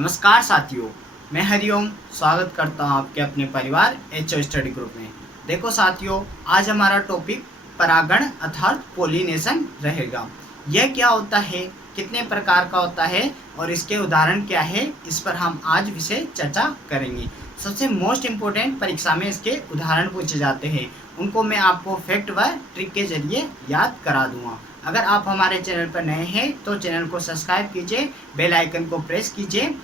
नमस्कार साथियों, मैं हरिओम स्वागत करता हूं आपके अपने परिवार एचओ स्टडी ग्रुप में। देखो साथियों, आज हमारा टॉपिक परागण अर्थात पोलिनेशन रहेगा। यह क्या होता है, कितने प्रकार का होता है और इसके उदाहरण क्या है, इस पर हम आज विषय चर्चा करेंगे। सबसे मोस्ट इम्पोर्टेंट परीक्षा में इसके उदाहरण पूछे जाते हैं, उनको मैं आपको फैक्ट व ट्रिक के जरिए याद करा दूंगा। अगर आप हमारे चैनल पर नए हैं तो चैनल को सब्सक्राइब कीजिए, बेल आइकन को प्रेस कीजिए,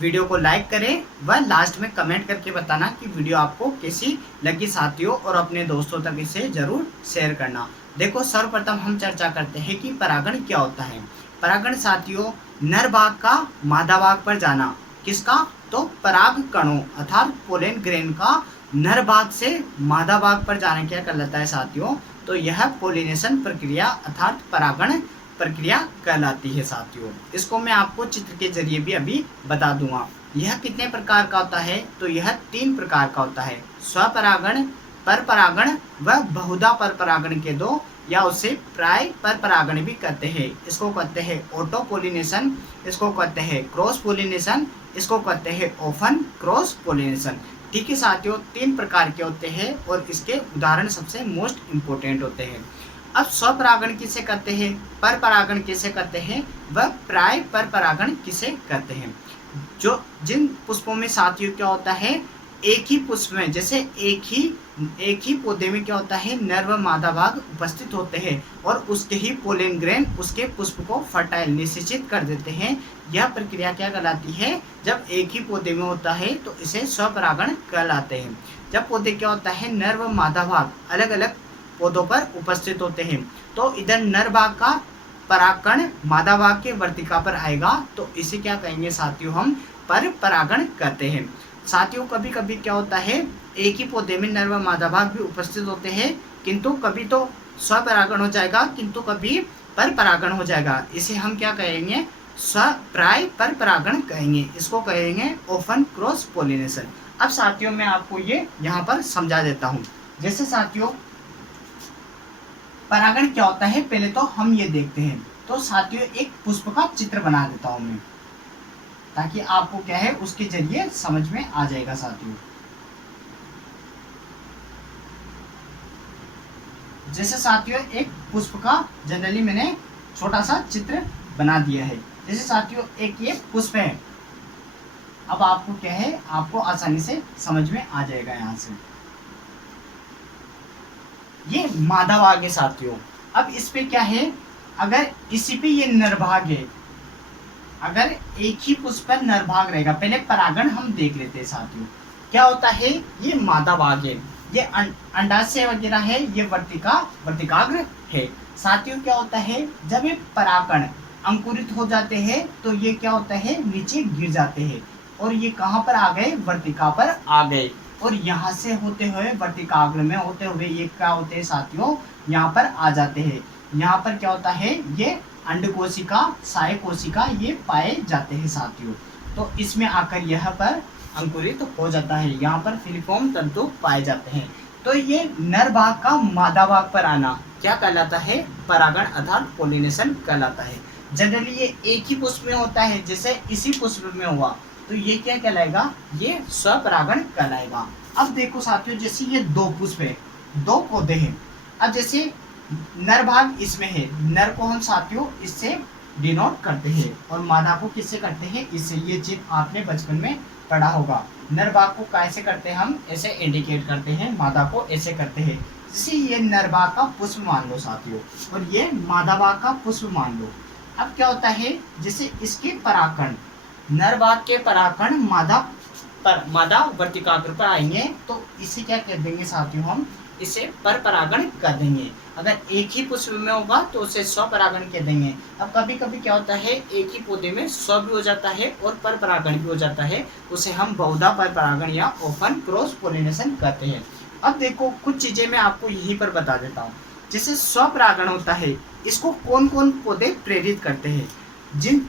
वीडियो को लाइक करें व लास्ट में कमेंट करके बताना कि वीडियो आपको कैसी लगी साथियों, और अपने दोस्तों तक इसे जरूर शेयर करना। देखो, सर्वप्रथम हम चर्चा करते हैं कि परागण क्या होता है। परागण साथियों, नर बाग का मादा बाग पर जाना। किसका? तो पराग कणों अर्थात पोलन ग्रेन का नर बाग से मादा बाग पर जाना क्या कहलाता है साथियों? तो यह पोलिनेशन प्रक्रिया अर्थात परागण प्रक्रिया कहलाती है साथियों। इसको मैं आपको चित्र के जरिए भी अभी बता दूंगा। यह कितने प्रकार का होता है? तो यह 3 प्रकार का होता है, स्वपरागण, परपरागण व बहुधा परपरागण के 2, या उसे प्राय परपरागण भी कहते हैं। इसको कहते हैं ऑटो पोलिनेशन, इसको कहते हैं क्रॉस पोलिनेशन, इसको कहते हैं ओपन क्रॉस पोलिनेशन। ठीक है साथियों, 3 प्रकार के होते हैं और इसके उदाहरण सबसे मोस्ट इम्पोर्टेंट होते हैं। अब स्वपरागण किसे कहते हैं, परपरागण किसे कहते हैं, व प्राय परपरागण किसे कहते हैं? जो जिन पुष्पों में साथियों क्या होता है, एक ही पुष्प में, जैसे एक ही पौधे में क्या होता है, नर व मादा भाग उपस्थित होते हैं और उसके ही पोलन ग्रेन उसके पुष्प को फर्टाइल निषेचित कर देते हैं। यह प्रक्रिया क्या कहलाती है? जब एक ही पौधे में होता है तो इसे स्वपरागण कहलाते हैं। जब पौधे क्या होता है, नर व मादा भाग अलग अलग पौधों पर उपस्थित होते हैं, तो इधर नर भाग का परागकण मादा भाग के वर्तिका पर आएगा, तो इसे क्या कहेंगे साथियों? हम पर परागण कहते हैं। साथियों, कभी कभी क्या होता है, एक ही पौधे में नर व मादा भाग भी उपस्थित होते हैं, किंतु कभी तो स्वपरागण हो जाएगा, किंतु कभी पर परागण हो जाएगा। इसे हम क्या कहेंगे? प्राय पर परागण कहेंगे। इसको कहेंगे ओपन क्रॉस पोलिनेशन। अब साथियों, मैं आपको ये यहाँ पर समझा देता हूँ। जैसे साथियों, परागण क्या होता है पहले तो हम ये देखते हैं। तो साथियों, एक पुष्प का चित्र बना देता हूं मैं, ताकि आपको क्या है उसके जरिए समझ में आ जाएगा साथियों। जैसे साथियों, एक पुष्प का जनरली मैंने छोटा सा चित्र बना दिया है। जैसे साथियों, एक ये पुष्प है। अब आपको क्या है, आपको आसानी से समझ में आ जाएगा। यहाँ से ये मादा भाग है साथियों। अब इस पे क्या है, अगर इसी पे ये नर भाग है, अगर एक ही पुष्प पर नर भाग रहेगा, पहले परागण हम देख लेते हैं साथियों। क्या होता है, ये मादा भाग है, ये अंडाशय वगैरह है, ये वर्तिकाग्र है साथियों। क्या होता है, जब ये परागण अंकुरित हो जाते हैं तो ये क्या होता है, नीचे गिर जाते हैं और ये कहाँ पर आ गए, वर्तिका पर आ गए। और यहाँ से होते हुए वर्तिकाग्र में होते हुए ये क्या होते हैं साथियों, यहाँ पर आ जाते हैं। यहाँ पर क्या होता है, ये अंड कोशिका, साय कोशिका ये पाए जाते हैं साथियों। तो इसमें आकर यह पर अंकुरित हो जाता है, यहाँ पर फिलिफॉर्म तंतु पाए जाते हैं। तो ये नर भाग का मादा भाग पर आना क्या कहलाता है, परागण अर्थात पोलिनेशन कहलाता है। जनरली ये एक ही पुष्प में होता है, जैसे इसी पुष्प में हुआ, तो ये क्या कहलाएगा, ये स्वपरागण कहलाएगा। अब देखो साथियों, जैसे ये 2 पुष्प है, 2 पौधे हैं। अब जैसे नर भाग इसमें है, नर को हम साथियों इससे डिनोट करते हैं और मादा को किससे करते हैं, इससे। ये चिन्ह आपने बचपन में पढ़ा होगा। नर भाग को कैसे करते हैं, हम ऐसे इंडिकेट करते हैं, मादा को ऐसे करते हैं। जैसे ये नर भाग का पुष्प मान लो साथियों और ये मादा भाग का पुष्प मान लो। अब क्या होता है, जैसे इसके परागकण, नर भाग के परागकण मादा वर्तिकाग्र पर आएंगे, तो इसे क्या कर देंगे साथियों, हम इसे पर परागण कर देंगे। अगर एक ही पुष्प में होगा तो उसे स्वपरागण कह देंगे। अब कभी कभी क्या होता है, एक ही पौधे में स्व भी हो जाता है और पर परागण भी हो जाता है, उसे हम बहुधा पर परागण या ओपन क्रॉस पोलिनेशन कहते हैं। अब देखो, कुछ चीजें मैं आपको यहीं पर बता देता हूँ। जैसे स्वपरागण होता है, इसको कौन कौन पौधे प्रेरित करते हैं? जिन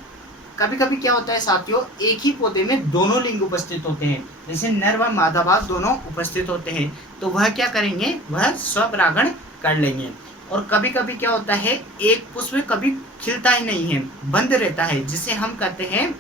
कभी कभी क्या होता है साथियों, एक ही पौधे में दोनों लिंग उपस्थित होते हैं, जैसे नर व मादा भाग दोनों उपस्थित होते हैं, तो वह क्या करेंगे, वह स्वपरागण कर लेंगे। और कभी कभी क्या होता है, एक पुष्प कभी खिलता ही नहीं है, बंद रहता है, जिसे हम कहते हैं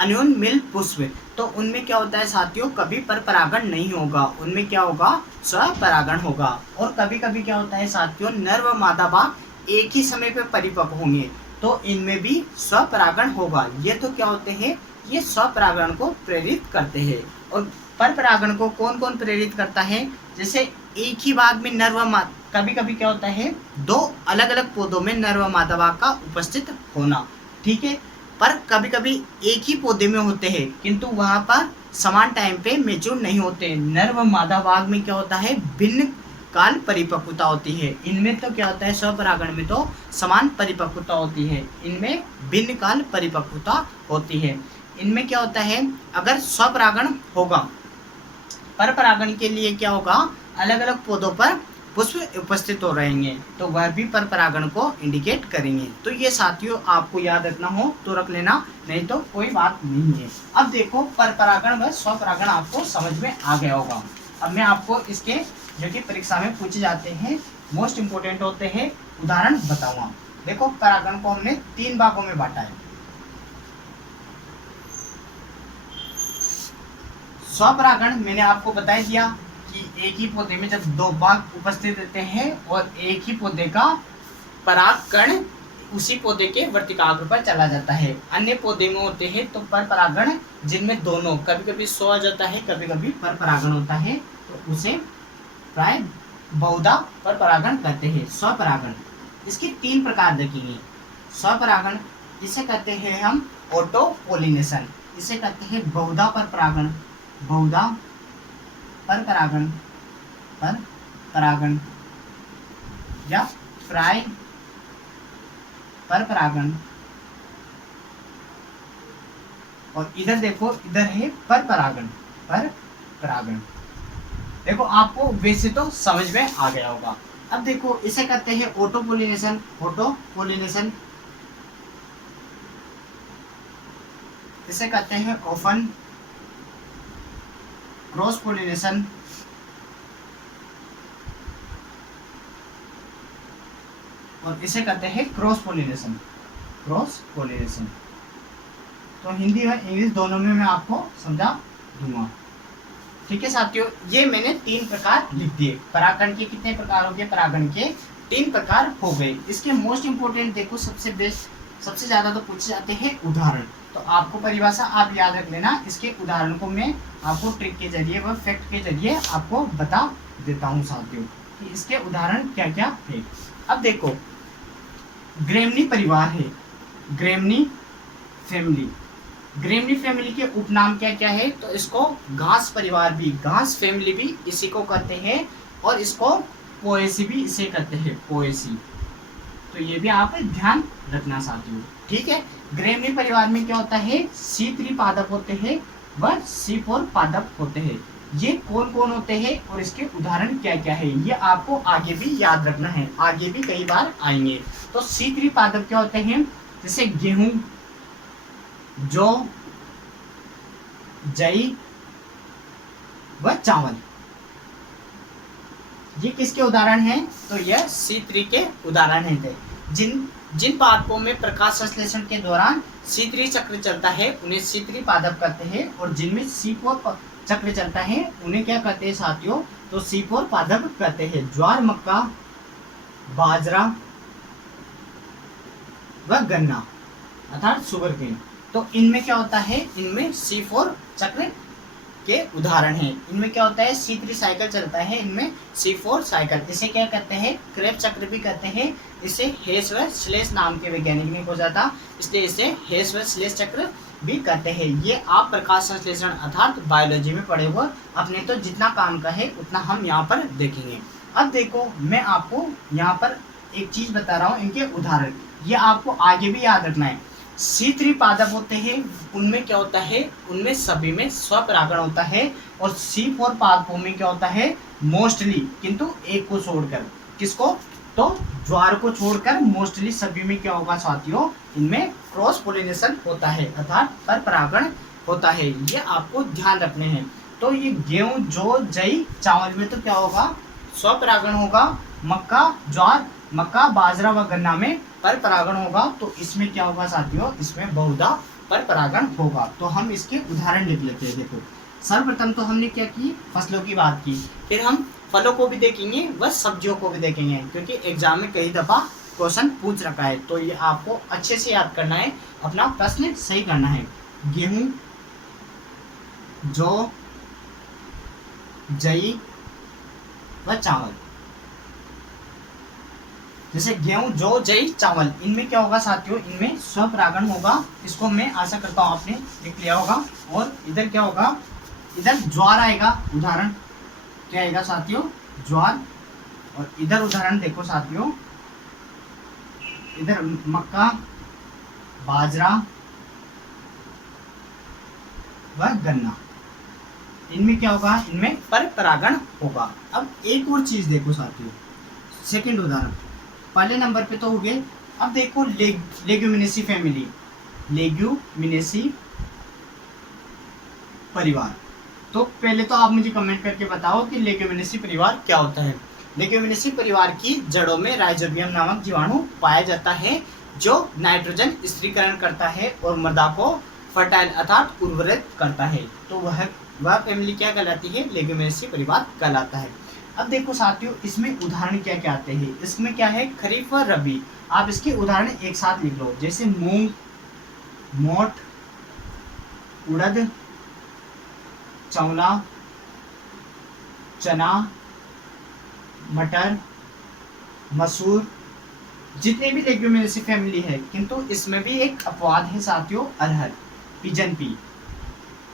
अन्योन मिल पुष्प, तो उनमें क्या होता है साथियों, कभी पर परागण नहीं होगा, उनमें क्या होगा, स्वपरागण होगा। और कभी कभी क्या होता है साथियों, नर व मादा बाग एक ही समय पे परिपक्व होंगे, तो इनमें भी स्वपरागण होगा। ये तो क्या होते हैं, ये स्वपरागण को प्रेरित करते हैं। और पर परागण को कौन कौन प्रेरित करता है, जैसे एक ही बाग में नर व मादा, कभी कभी क्या होता है, दो अलग अलग पौधों में नर व मादा बाग का उपस्थित होना, ठीक है। पर कभी कभी एक ही पौधे में होते हैं, किंतु वहां पर समान टाइम पे मेच्योर नहीं होते। नर व मादा बाग में क्या होता है, भिन्न काल परिपक्वता होती है। इनमें तो क्या होता है, स्वपरागण में तो समान परिपक्वता होती है, इनमें भिन्न काल परिपक्वता होती है। इनमें क्या होता है, अगर स्वपरागण होगा, पर परागण के लिए क्या होगा, अलग अलग पौधों पर पुष्प उपस्थित हो रहेंगे, तो वह भी पर परागण को इंडिकेट करेंगे। तो ये साथियों आपको याद रखना हो तो रख लेना, नहीं तो कोई बात नहीं है। अब देखो पर परागण व स्वपरागण आपको समझ में आ गया होगा। अब मैं आपको इसके जो कि परीक्षा में पूछे जाते हैं, मोस्ट इंपोर्टेंट होते हैं, उदाहरण बताऊंगा। देखो परागण को हमने 3 भागों में बांटा है। स्वपरागण मैंने आपको बता दिया कि एक ही पौधे में जब 2 बाग उपस्थित रहते हैं और एक ही पौधे का परागकण उसी पौधे के वर्तिकाग्र पर चला जाता है। अन्य पौधे में होते हैं तो पर परागण जिनमें दोनों, कभी कभी स्व आ जाता है, कभी कभी पर परागण होता है, तो उसे प्राय बहुधा पर परागण कहते हैं। स्वपरागण इसके 3 प्रकार देखेंगे। स्वपरागण इसे कहते हैं हम ऑटो पोलिनेशन, इसे कहते हैं बहुधा पर परागण, बहुधा पर परागण या प्राय पर परागण। और इधर देखो, इधर है पर परागण। देखो आपको वैसे तो समझ में आ गया होगा। अब देखो इसे कहते हैं ऑटो पोलिनेशन, इसे कहते हैं ओपन क्रॉस पोलिनेशन, और इसे कहते हैं क्रॉस पोलिनेशन। तो हिंदी और इंग्लिश दोनों में मैं आपको समझा दूंगा, ठीक है साथियों। ये मैंने 3 प्रकार लिख दिए। परागण के कितने प्रकार हो गए, परागण के 3 प्रकार हो गए। इसके मोस्ट इंपोर्टेंट देखो, सबसे बेस्ट, सबसे ज्यादा तो पूछे जाते हैं उदाहरण, तो आपको परिभाषा आप याद रख लेना। इसके उदाहरण को मैं आपको ट्रिक के जरिए व फैक्ट के जरिए आपको बता देता हूँ साथियों कि इसके उदाहरण क्या क्या है। अब देखो ग्रेमनी परिवार है, ग्रेमनी फैमिली के उपनाम क्या क्या है, तो इसको घास परिवार भी, घास फैमिली भी इसी को कहते हैं, और इसको पोएसी भी इसे कहते हैं, पोएसी। तो ये भी आप ध्यान रखना साथियों, ठीक है। ग्रेमनी परिवार में क्या होता है, C3 पादप होते हैं व C4 पादप होते हैं। ये कौन कौन होते हैं और इसके उदाहरण क्या क्या है, ये आपको आगे भी याद रखना है, आगे भी कई बार आएंगे। तो C3 पादप क्या होते हैं, जैसे गेहूं, जौ, जई व चावल, ये किसके उदाहरण हैं, तो यह C3 के उदाहरण हैं। जिन पादपों में प्रकाश संश्लेषण के दौरान C3 चक्र चलता है उन्हें C3 पादप कहते हैं, और जिनमें C4 चक्र चलता है उन्हें क्या कहते हैं साथियों, तो C4 पादप कहते हैं। ज्वार, मक्का, बाजरा व गन्ना अर्थात शुगर केन, तो इनमें क्या होता है, इनमें C4 चक्र के उदाहरण हैं। इनमें क्या होता है, C3 साइकिल चलता है, इनमें C4 साइकिल, इसे क्या कहते हैं, क्रेब चक्र भी कहते हैं। इसे हेस व स्लेश नाम के वैज्ञानिक ने खोजा था, इसलिए इसे हेस व स्लेश चक्र भी कहते हैं। ये आप प्रकाश संश्लेषण अर्थात बायोलॉजी में पढ़े हुए, अपने तो जितना काम का है उतना हम यहाँ पर देखेंगे। अब देखो मैं आपको यहाँ पर एक चीज बता रहा हूँ, इनके उदाहरण, ये आपको आगे भी याद रखना है। C3 पादप होते हैं, उनमें क्या होता है, उनमें सभी में स्वपरागण होता है, और C4 पादपों में क्या होता है, मोस्टली, किंतु एक को छोड़कर, किसको, तो ज्वार को छोड़कर मोस्टली सभी में क्या होगा साथियों, इनमें क्रॉस पोलिनेशन होता है अर्थात पर परागण होता है। ये आपको ध्यान रखने हैं। तो ये गेहूं, जौ, जई, चावल में तो क्या होगा, स्वपरागण होगा। मक्का, बाजरा व गन्ना में पर परागण होगा। तो इसमें क्या होगा साथियों, इसमें बहुधा पर परागण होगा। तो हम इसके उदाहरण लिख लेते हैं। देखो सर्वप्रथम तो हमने क्या की, फसलों की बात की, फिर हम फलों को भी देखेंगे व सब्जियों को भी देखेंगे, क्योंकि एग्जाम में कई दफा क्वेश्चन पूछ रखा है। तो ये आपको अच्छे से याद करना है, अपना प्रश्न सही करना है। गेहूं, जौ, जई व चावल। जैसे गेहूं, जौ, जई, चावल, इनमें क्या होगा साथियों, इनमें स्वपरागण होगा। इसको मैं आशा करता हूं आपने लिख लिया होगा। और इधर क्या होगा, इधर ज्वार आएगा। उदाहरण क्या आएगा साथियों, ज्वार। और इधर उदाहरण देखो साथियों, इधर मक्का, बाजरा व गन्ना। इनमें क्या होगा, इनमें पर परागण होगा। अब एक और चीज देखो साथियों, सेकंड उदाहरण, पहले नंबर पे तो हो गए। अब देखो लेग्यूमिनेसी फैमिली, लेग्यूमिनेसी परिवार। तो पहले तो आप मुझे कमेंट करके बताओ कि लेग्यूमिनेसी परिवार क्या होता है। लेग्यूमिनेसी परिवार की जड़ों में राइजोबियम नामक जीवाणु पाया जाता है, जो नाइट्रोजन स्थिरीकरण करता है और मृदा को फर्टाइल अर्थात उर्वरित करता है। तो वह फैमिली क्या कहलाती है, लेग्यूमिनेसी परिवार कहलाता है। अब देखो साथियों, इसमें उदाहरण क्या क्या आते हैं। इसमें क्या है, खरीफ और रबी। आप इसके उदाहरण एक साथ लिख लो। जैसे मूंग, मोठ, उड़द, चौला, चना, मटर, मसूर, जितने भी लेग्यूमिनेसी फैमिली है। किंतु इसमें भी एक अपवाद है साथियों, अरहर, पिजन पी।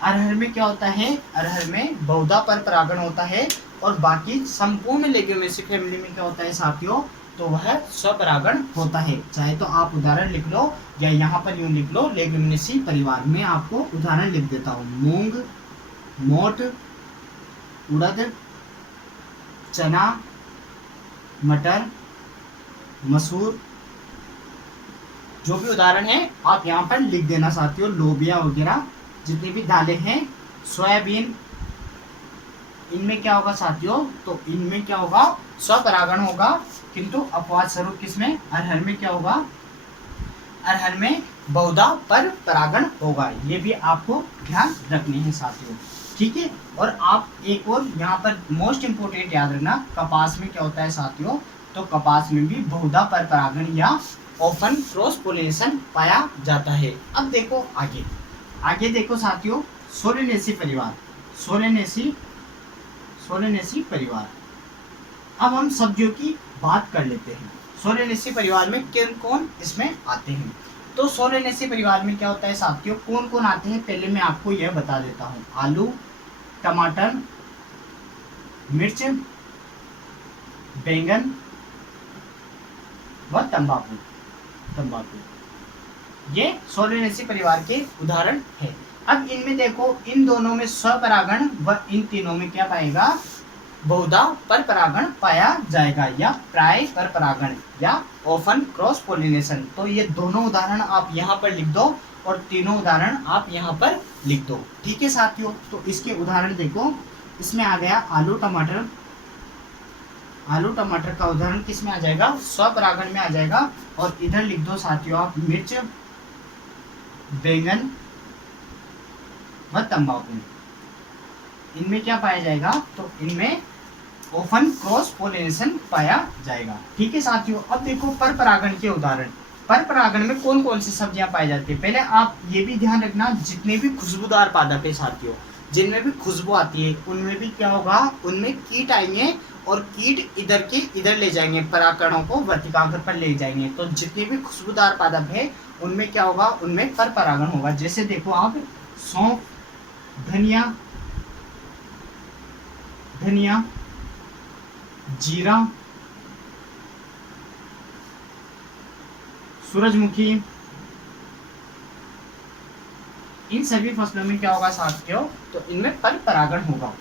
अरहर में क्या होता है, अरहर में बहुधा पर परागण होता है। और बाकी संपूर्ण लेग्यूमिनेसी फैमिली में क्या होता है साथियों, तो वह स्वपरागण होता है। चाहे तो आप उदाहरण लिख लो या यहाँ पर यूं लिख लो, लेग्यूमिनेसी परिवार में आपको उदाहरण लिख देता हूँ। मूंग, मोठ, उड़द, चना, मटर, मसूर, जो भी उदाहरण है आप यहाँ पर लिख देना साथियों। लोबिया वगैरह जितनी भी दालें हैं, सोयाबीन, इनमें क्या होगा साथियों, तो इनमें क्या होगा, स्वपरागण होगा। किंतु अपवाद स्वरूप किसमें, अरहर में क्या होगा, अरहर में बहुधा पर परागण होगा। ये भी आपको ध्यान रखनी है साथियों, ठीक है। और आप एक और यहाँ पर मोस्ट इंपोर्टेंट याद रखना, कपास में क्या होता है साथियों, तो कपास में भी बहुधा पर परागण या ओपन क्रॉस पोलिनेशन पाया जाता है। अब देखो आगे देखो साथियों, सोलेनेसी परिवार, सोलेनेसी परिवार। अब हम सब्जियों की बात कर लेते हैं। सोलेनेसी परिवार में कौन कौन इसमें आते हैं। तो सोलेनेसी परिवार में क्या होता है साथियों, कौन कौन आते हैं, पहले मैं आपको यह बता देता हूँ। आलू, टमाटर, मिर्च, बैंगन व तंबाकू। ये सोलेनेसी परिवार के उदाहरण है। अब इनमें देखो, इन दोनों में स्वपरागण व इन तीनों में क्या पाएगा, बहुधा पर परागण पाया जाएगा, या प्राय पर परागण या ओपन क्रॉस पोलिनेशन। तो ये दोनों उदाहरण आप यहाँ पर लिख दो और तीनों उदाहरण आप यहाँ पर लिख दो, ठीक है साथियों। तो इसके उदाहरण देखो, इसमें आ गया आलू टमाटर। आलू टमाटर का उदाहरण किस में आ जाएगा, स्वपरागण में आ जाएगा। और इधर लिख दो साथियों आप मिर्च, बैंगन व तंबाकू। इनमें क्या पाया जाएगा, तो इनमें ओपन क्रॉस पोलिनेशन पाया जाएगा, ठीक है साथियों। अब देखो पर परागण के उदाहरण। पर परागण में कौन कौन सी सब्जियां पाई जाती है। पहले आप ये भी ध्यान रखना, जितने भी खुशबूदार पादप है साथियों, जिनमें भी खुशबू आती है, उनमें भी क्या होगा, उनमें कीट आएंगे और कीट इधर के इधर ले जाएंगे, परागणों को वर्तिकाग्र पर ले जाएंगे। तो जितने भी खुशबूदार पादप है उनमें क्या होगा, उनमें पर परागण होगा। जैसे देखो आप सौंफ, धनिया, जीरा, सूरजमुखी, इन सभी फसलों में क्या होगा साथियों, तो इनमें पर परागण होगा।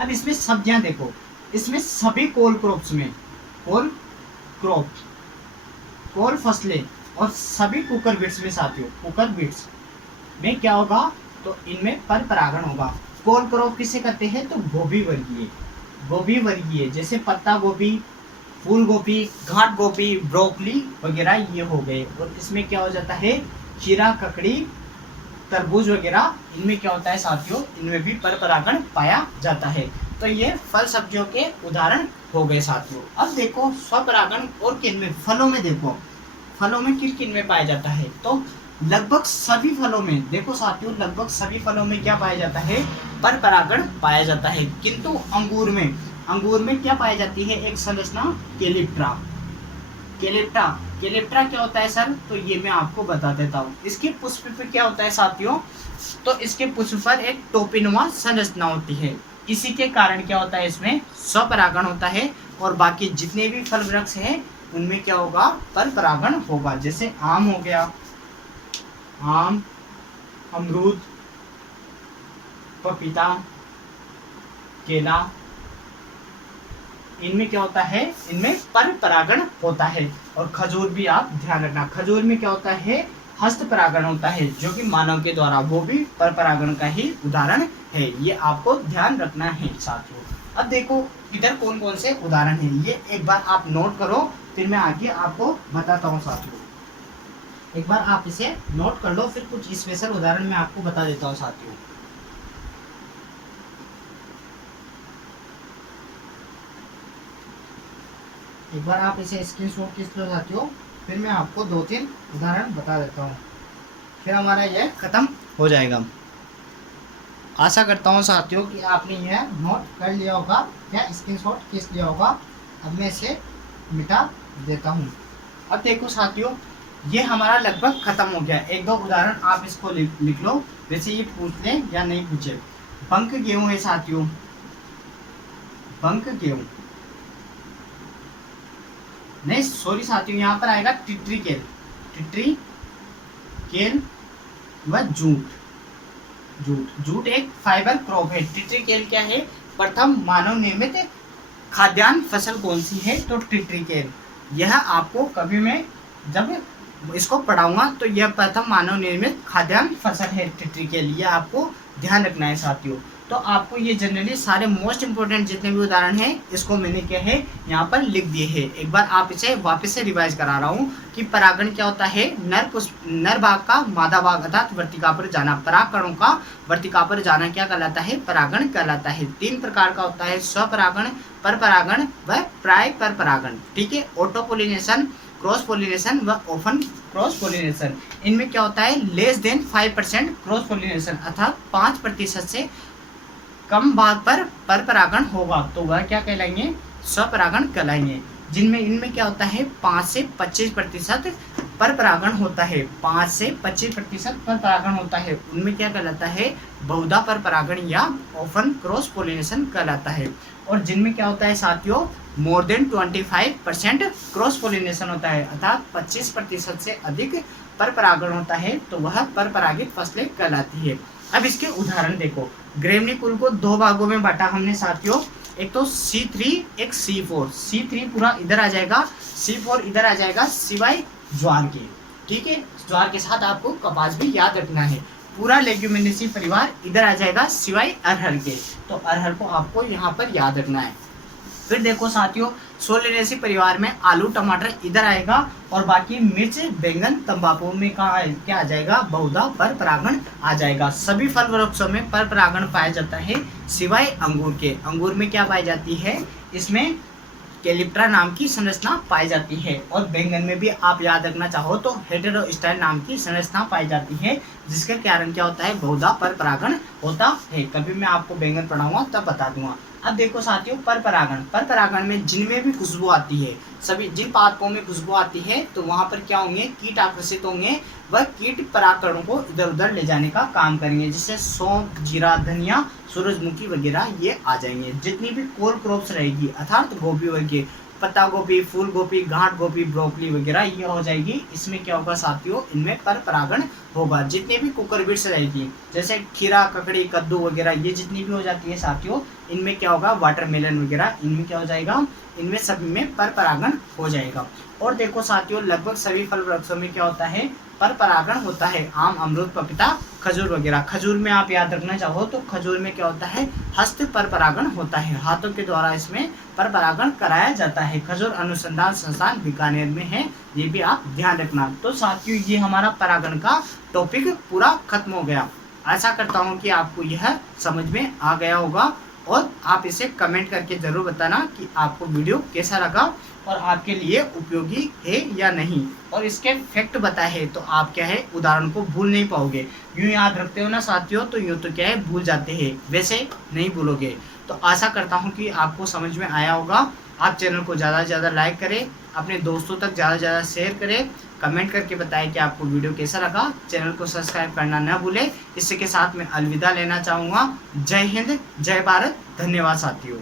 अब इसमें सब्जियां देखो, इसमें सभी कोल क्रॉप्स में कोल फसलें और सभी कुकर बीट्स में साथियों, कुकर बीट्स में क्या होगा, तो इनमें पर परागण होगा। कोल क्रॉप किसे कहते हैं, तो गोभी वर्गीय, जैसे पत्ता गोभी, फूल गोभी, घाट गोभी, ब्रोकली वगैरह ये हो गए। और इसमें क्या हो जाता है, खीरा, ककड़ी तरबूज वगैरह, इनमें क्या होता है साथियों, इनमें भी पर परागण पाया जाता है। तो ये फल सब्जियों के उदाहरण हो गए साथियों। अब देखो स्वपरागण और किन में, फलों में देखो, फलों में किन किन में पाया जाता है। तो लगभग सभी फलों में देखो साथियों, लगभग सभी फलों में क्या पाया जाता है, पर परागण पाया जाता है। किंतु अंगूर में क्या पाई जाती है, एक संरचना कैलिप्ट्रा। कैलिप्ट्रा क्या होता है सर, तो ये मैं आपको बता देता हूँ। इसके पुष्प पर क्या होता है साथियों, तो इसके पुष्प पर एक टोपीनुमा संरचना होती है। इसी के कारण क्या होता है, इसमें स्वपरागण होता है। और बाकी जितने भी फल वृक्ष हैं उनमें क्या होगा, पर परागण होगा। जैसे आम हो गया, आम, अमरूद, पपीता, केला, इनमें क्या होता है, इनमें पर परागण होता है। और खजूर भी आप ध्यान रखना, खजूर में क्या होता है, हस्त परागण होता है, जो कि मानव के द्वारा, वो भी पर परागण का ही उदाहरण है। ये आपको ध्यान रखना है साथियों। अब देखो इधर कौन कौन से उदाहरण है, ये एक बार आप नोट करो, फिर मैं आगे आपको बताता हूँ साथियों। एक बार आप इसे नोट कर लो, फिर कुछ स्पेशल उदाहरण मैं आपको बता देता हूँ साथियों। एक बार आप इसे स्क्रीनशॉट खींच लो साथियों, फिर मैं आपको 2-3 उदाहरण बता देता हूँ, फिर हमारा यह खत्म हो जाएगा। आशा करता हूँ साथियों कि आपने यह नोट कर लिया होगा या स्क्रीनशॉट खींच लिया होगा। अब मैं इसे मिटा देता हूँ। अब देखो साथियों, ये हमारा लगभग खत्म हो गया। 1-2 उदाहरण आप इसको लिख लो, वैसे ये पूछ लें या नहीं पूछे। बंक गेहूँ है साथियों, बंक गेहूँ नहीं, सॉरी साथियों, यहाँ पर आएगा टिट्री केल व जूट एक फाइबर क्रॉप है। टिट्री केल क्या है, प्रथम मानव निर्मित खाद्यान्न फसल कौन सी है, तो टिट्री केल। यह आपको कभी मैं जब इसको पढ़ाऊंगा तो यह प्रथम मानव निर्मित खाद्यान्न फसल है टिट्री केल, यह आपको ध्यान रखना है साथियों। तो आपको ये जनरली सारे मोस्ट इंपोर्टेंट जितने भी उदाहरण हैं इसको मैंने क्या है यहाँ पर लिख दिए हैं। एक बार आप इसे वापस से रिवाइज करा रहा हूँ कि परागण क्या होता है, नर भाग का मादा भाग अर्थात वर्तिका पर जाना। परागकणों का वर्तिका पर जाना क्या कहलाता है, परागण कहलाता है। 3 प्रकार का होता है, स्वपरागण, पर परागण व प्राय पर परागण। ठीक है, ऑटो पोलिनेशन, क्रॉस पोलिनेशन व ओपन क्रॉस पोलिनेशन। इनमें क्या होता है, लेस देन 5% क्रॉस पोलिनेशन अर्थात 5% से कम भाग पर परागण होगा तो वह क्या कहलाएंगे, स्वपरागण कहलाएंगे। जिनमें इनमें क्या होता है 5 से 25% पर परागण होता है, 5 से 25% पर परागण होता है, उनमें क्या कहलाता है, बहुधा पर परागण या ओपन क्रॉस पोलिनेशन कहलाता है। और जिनमें क्या होता है साथियों, मोर देन 25% क्रॉस पोलिनेशन होता है अर्थात 25% से अधिक पर परागण होता है तो वह पर परागित फसलें कहलाती है। अब इसके उदाहरण देखो, ग्रेमनी कुल को 2 भागों में बांटा हमने साथियों, एक तो C3 एक C4। C3 पूरा इधर आ जाएगा, C4 इधर आ जाएगा, सिवाय ज्वार के। ठीक है, ज्वार के साथ आपको कपास भी याद रखना है। पूरा लेग्यूमिनेसी परिवार इधर आ जाएगा सिवाय अरहर के, तो अरहर को आपको यहाँ पर याद रखना है। फिर देखो साथियों, सोलेनेसी परिवार में आलू टमाटर इधर आएगा और बाकी मिर्च बैंगन तंबाकू में क्या आ जाएगा, बहुधा पर परागण आ जाएगा। सभी फल वृक्षों में पर परागण पाया जाता है सिवाय अंगूर के। अंगूर में क्या पाई जाती है, इसमें कैलिप्ट्रा नाम की संरचना पाई जाती है। और बैंगन में भी आप याद रखना चाहो तो हेटेरोस्टाइल नाम की संरचना पाई जाती है, जिसके कारण क्या होता है, बहुधा पर परागण होता है। कभी मैं आपको बैंगन पढ़ाऊंगा तब बता दूंगा। अब देखो साथियों, पर परागण में जिनमें भी खुशबू आती है, सभी जिन पादपों में खुशबू आती है तो वहां पर क्या होंगे, कीट आकर्षित होंगे, वह कीट परागकणों को इधर उधर ले जाने का काम करेंगे, जिससे सौंफ, जीरा, धनिया, सूरजमुखी वगैरह ये आ जाएंगे। जितनी भी कोल क्रॉप्स रहेगी अर्थात गोभी वगैरह, पत्ता गोभी, फूल गोभी, गांठ गोभी, ब्रोकली वगैरह ये हो जाएगी। इसमें क्या होगा साथियों, इनमें पर परागण होगा। जितने भी कुकुरबिट्स रहेगी जैसे खीरा, ककड़ी, कद्दू वगैरह ये जितनी भी हो जाती है साथियों, इनमें क्या होगा, वाटरमेलन वगैरह, इनमें क्या हो जाएगा, इनमें सभी में पर परागण हो जाएगा। और देखो साथियों, लगभग सभी फल वृक्षों में क्या होता है, पर परागण होता है आम, अमरूद, पपीता, खजूर वगैरह। खजूर में आप याद रखना चाहो तो खजूर में क्या होता है, हस्त पर परागण होता है, हाथों के द्वारा इसमें पर परागण कराया जाता है। खजूर अनुसंधान संस्थान बीकानेर में है, ये भी आप ध्यान रखना। तो साथियों ये हमारा परागण का टॉपिक पूरा खत्म हो गया। आशा करता हूँ कि आपको यह समझ में आ गया होगा और आप इसे कमेंट करके ज़रूर बताना कि आपको वीडियो कैसा लगा और आपके लिए उपयोगी है या नहीं, और इसके फैक्ट बताए हैं तो आप क्या है उदाहरण को भूल नहीं पाओगे। यूँ याद रखते हो ना साथियों, तो यूँ तो क्या है भूल जाते हैं, वैसे नहीं भूलोगे। तो आशा करता हूँ कि आपको समझ में आया होगा। आप चैनल को ज़्यादा से ज़्यादा लाइक करें, अपने दोस्तों तक ज़्यादा से ज़्यादा शेयर करें, कमेंट करके बताएं कि आपको वीडियो कैसा लगा। चैनल को सब्सक्राइब करना न भूलें। इसी के साथ मैं अलविदा लेना चाहूँगा। जय हिंद, जय भारत, धन्यवाद साथियों।